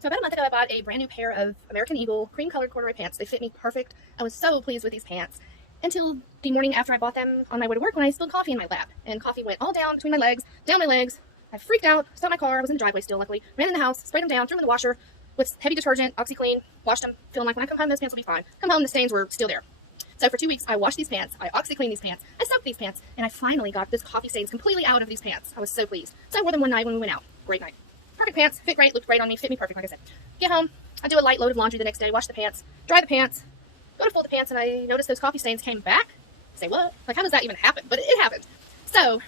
So about a month ago, I bought a brand new pair of American Eagle cream colored corduroy pants. They fit me perfect. I was so pleased with these pants until the morning after I bought them on my way to work when I spilled coffee in my lap. And coffee went all down between my legs, down my legs. I freaked out, stopped my car, I was in the driveway still luckily, ran in the house, sprayed them down, threw them in the washer with heavy detergent, OxyClean, washed them, feeling like when I come home those pants will be fine. Come home, the stains were still there. So for 2 weeks, I washed these pants, I OxyCleaned these pants, I soaked these pants, and I finally got this coffee stains completely out of these pants. I was so pleased. So I wore them one night when we went out. Great night. Perfect pants, fit great, looked great on me, fit me perfect, like I said. Get home, I do a light load of laundry the next day, wash the pants, dry the pants, go to fold the pants, and I noticed those coffee stains came back. Say what? Like, how does that even happen? But it happened. So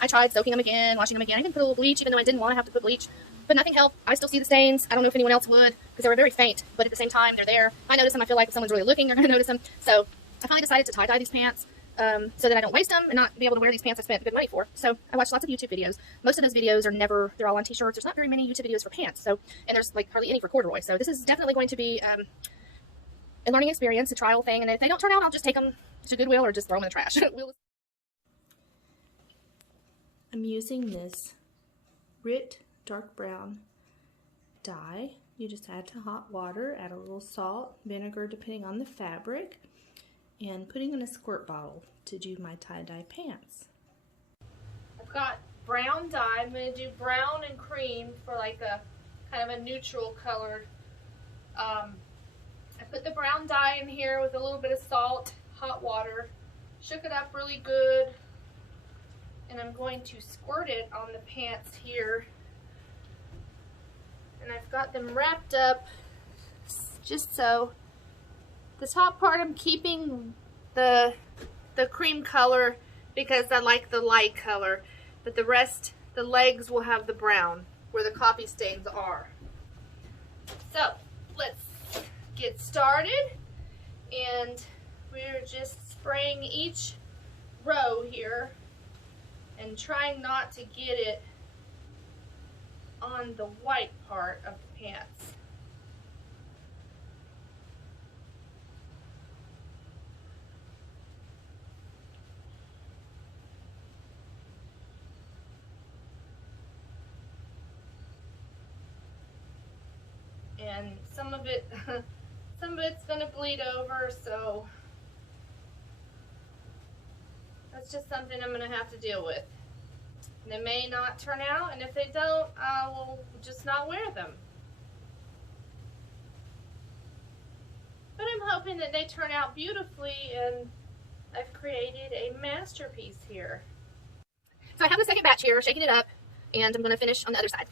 I tried soaking them again, washing them again. I even put a little bleach, even though I didn't want to have to put bleach. But nothing helped. I still see the stains. I don't know if anyone else would, because they were very faint. But at the same time, they're there. I notice them. I feel like if someone's really looking, they're going to notice them. So I finally decided to tie-dye these pants so that I don't waste them and not be able to wear these pants I spent good money for. So I watched lots of YouTube videos. Most of those videos are never, they're all on t-shirts. There's not very many YouTube videos for pants. So, and there's like hardly any for corduroy. So this is definitely going to be a learning experience, a trial thing. And if they don't turn out, I'll just take them to Goodwill or just throw them in the trash. I'm using this Rit dark brown dye. You just add to hot water, add a little salt, vinegar depending on the fabric, and putting in a squirt bottle to do my tie-dye pants. I've got brown dye. I'm going to do brown and cream for like a kind of a neutral colored. I put the brown dye in here with a little bit of salt, hot water, shook it up really good, and I'm going to squirt it on the pants here. And I've got them wrapped up just so. The top part I'm keeping the cream color because I like the light color, but the rest, the legs will have the brown where the coffee stains are. So let's get started, and we're just spraying each row here and trying not to get it on the white part of the pants. And some of it's gonna bleed over, so that's just something I'm gonna have to deal with. They may not turn out, and if they don't, I will just not wear them. But I'm hoping that they turn out beautifully, and I've created a masterpiece here. So I have the second batch here, shaking it up, and I'm going to finish on the other side.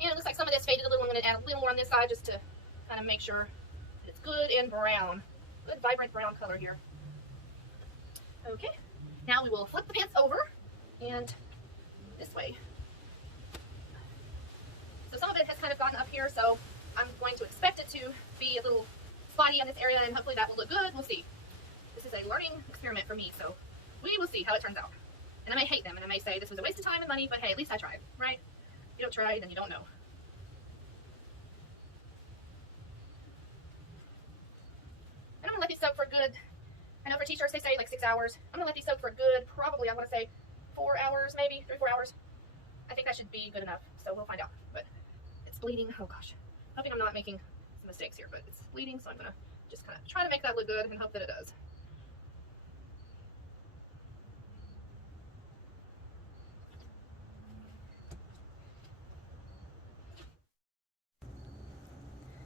And it looks like some of this faded a little. I'm going to add a little more on this side just to kind of make sure that it's good and brown. Good vibrant brown color here. Okay, now we will flip the pants over and this way. So some of it has kind of gotten up here, so I'm going to expect it to be a little spotty on this area, and hopefully that will look good. We'll see. This is a learning experiment for me, so we will see how it turns out. And I may hate them, and I may say this was a waste of time and money, but hey, at least I tried, right? If you don't try, then you don't know. And I'm going to let these soak for a good, I know for t-shirts they say like 6 hours. I'm going to let these soak for a good, probably I want to say 4 hours, maybe 3-4 hours. I think that should be good enough, so we'll find out. But it's bleeding. Oh gosh. Hoping I'm not making some mistakes here, but it's bleeding, so I'm going to just kind of try to make that look good and hope that it does.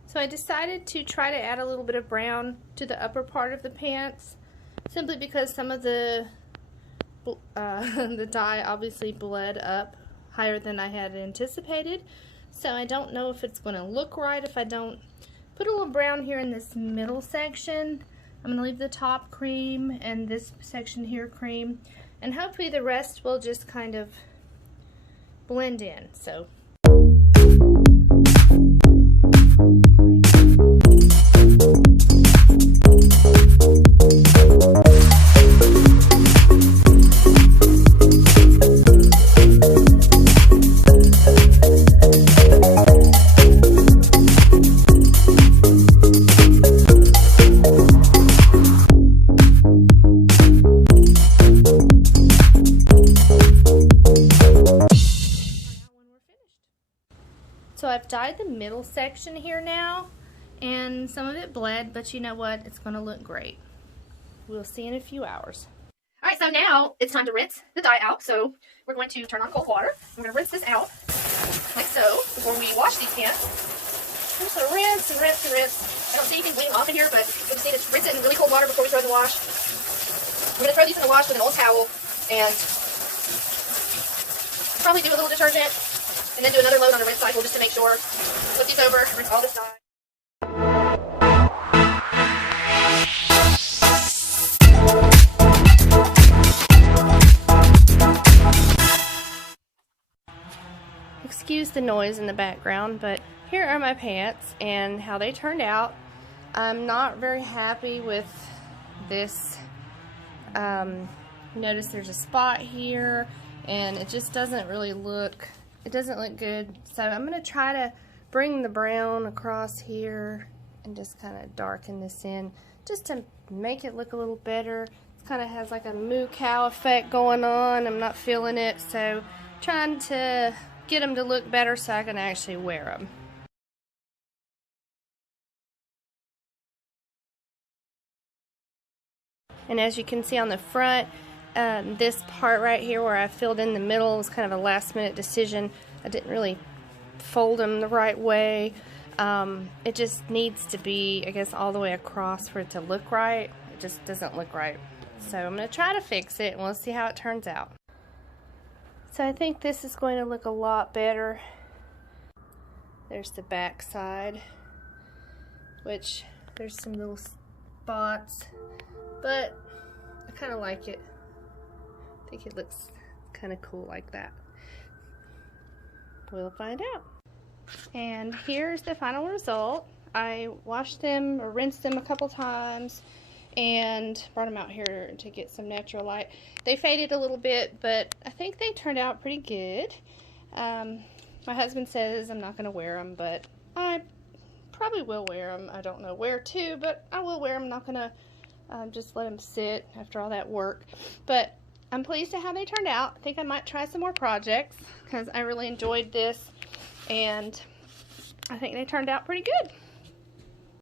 So I decided to try to add a little bit of brown to the upper part of the pants, simply because some of the dye obviously bled up higher than I had anticipated. So I don't know if it's going to look right if I don't put a little brown here in this middle section. I'm going to leave the top cream and this section here cream, and hopefully the rest will just kind of blend in. So dyed the middle section here now, and some of it bled, but you know what? It's going to look great. We'll see in a few hours. Alright, so now it's time to rinse the dye out. So we're going to turn on cold water. We're going to rinse this out, like so, before we wash these pants. We're just going to rinse and rinse and rinse. I don't see anything bleeding off in here, but we just need to rinse it in really cold water before we throw it in the wash. We're going to throw these in the wash with an old towel and probably do a little detergent and then do another load on the rinse cycle just to make sure. Flip these over, rinse all this dye. Excuse the noise in the background, but here are my pants and how they turned out. I'm not very happy with this. Notice there's a spot here and it just doesn't really look, it doesn't look good. So I'm going to try to bring the brown across here and just kind of darken this in just to make it look a little better. It kind of has like a moo cow effect going on. I'm not feeling it, so trying to get them to look better so I can actually wear them. And as you can see on the front, this part right here where I filled in the middle was kind of a last minute decision. I didn't really fold them the right way. It just needs to be, I guess, all the way across for it to look right. It just doesn't look right. So I'm going to try to fix it and we'll see how it turns out. So I think this is going to look a lot better. There's the back side, which there's some little spots, but I kind of like it. I think it looks kind of cool like that. We'll find out. And here's the final result. I washed them or rinsed them a couple times and brought them out here to get some natural light. They faded a little bit, but I think they turned out pretty good. My husband says I'm not going to wear them, but I probably will wear them. I don't know where to, but I will wear them. I'm not going to just let them sit after all that work. But I'm pleased at how they turned out. I think I might try some more projects because I really enjoyed this, and I think they turned out pretty good.